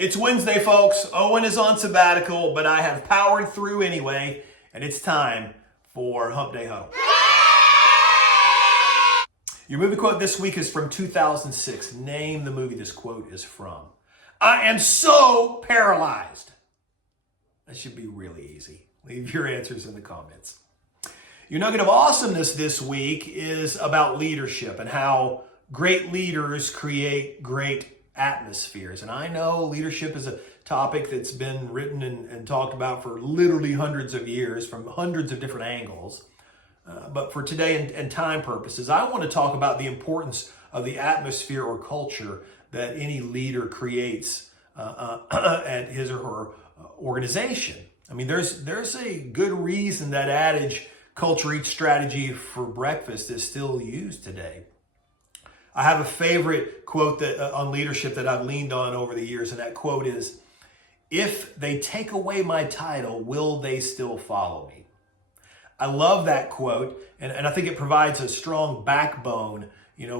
It's Wednesday, folks. Owen is on sabbatical, but I have powered through anyway, and it's time for Hump Day Huddle. Your movie quote this week is from 2006. Name the movie this quote is from. I am so paralyzed. That should be really easy. Leave your answers in the comments. Your nugget of awesomeness this week is about leadership and how great leaders create great atmospheres. And I know leadership is a topic that's been written and talked about for literally hundreds of years from hundreds of different angles. But for today and time purposes, I want to talk about the importance of the atmosphere or culture that any leader creates at his or her organization. I mean, there's a good reason that adage, culture eats strategy for breakfast, is still used today. I have a favorite quote on leadership that I've leaned on over the years, and that quote is, "If they take away my title, will they still follow me?" I love that quote, and I think it provides a strong backbone,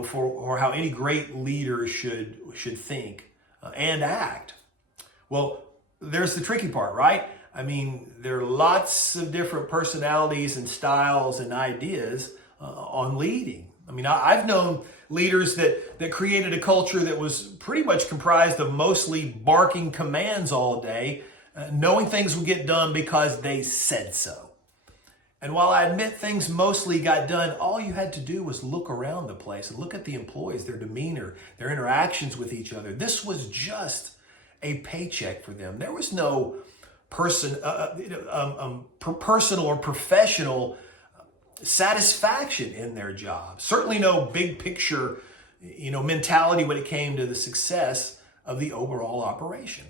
for how any great leader should think and act. Well, there's the tricky part, right? I mean, there are lots of different personalities and styles and ideas on leading. I mean, I've known leaders that created a culture that was pretty much comprised of mostly barking commands all day, knowing things would get done because they said so. And while I admit things mostly got done, all you had to do was look around the place and look at the employees, their demeanor, their interactions with each other. This was just a paycheck for them. There was no personal or professional satisfaction in their job. Certainly no big picture, mentality when it came to the success of the overall operation.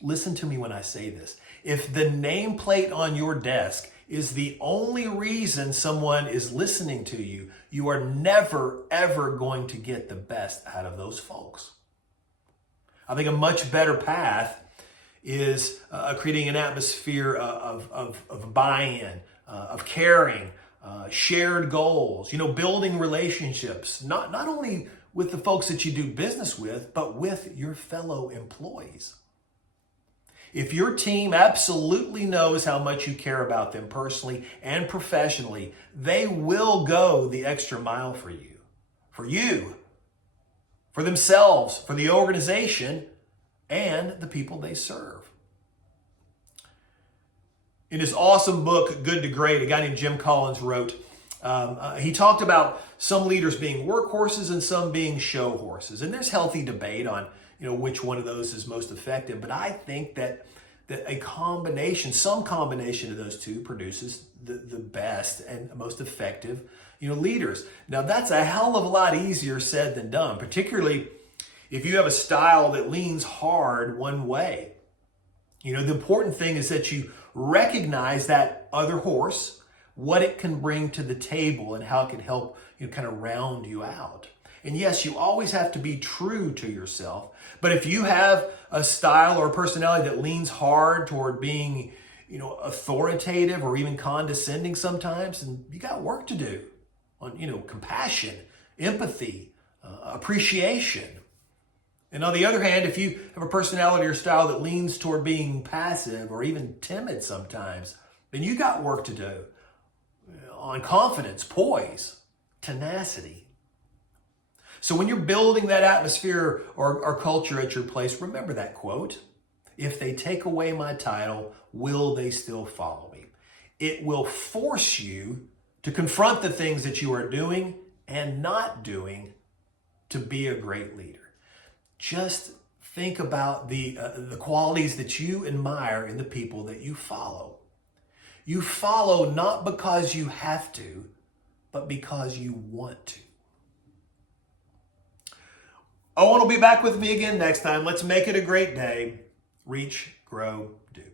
Listen to me when I say this. If the nameplate on your desk is the only reason someone is listening to you, you are never, ever going to get the best out of those folks. I think a much better path is creating an atmosphere of buy-in, of caring, shared goals, building relationships, not only with the folks that you do business with, but with your fellow employees. If your team absolutely knows how much you care about them personally and professionally, they will go the extra mile for you, for themselves, for the organization, and the people they serve. In his awesome book, Good to Great, a guy named Jim Collins wrote, he talked about some leaders being workhorses and some being show horses. And there's healthy debate on, which one of those is most effective. But I think that some combination of those two produces the best and most effective, leaders. Now, that's a hell of a lot easier said than done, particularly if you have a style that leans hard one way. The important thing is that you recognize that other horse, what it can bring to the table and how it can help kind of round you out. And yes, you always have to be true to yourself. But if you have a style or a personality that leans hard toward being, authoritative or even condescending sometimes, then you got work to do on, compassion, empathy, appreciation. And on the other hand, if you have a personality or style that leans toward being passive or even timid sometimes, then you got work to do on confidence, poise, tenacity. So when you're building that atmosphere or culture at your place, remember that quote. If they take away my title, will they still follow me? It will force you to confront the things that you are doing and not doing to be a great leader. Just think about the qualities that you admire in the people that you follow. You follow not because you have to, but because you want to. Owen will be back with me again next time. Let's make it a great day. Reach, grow, do.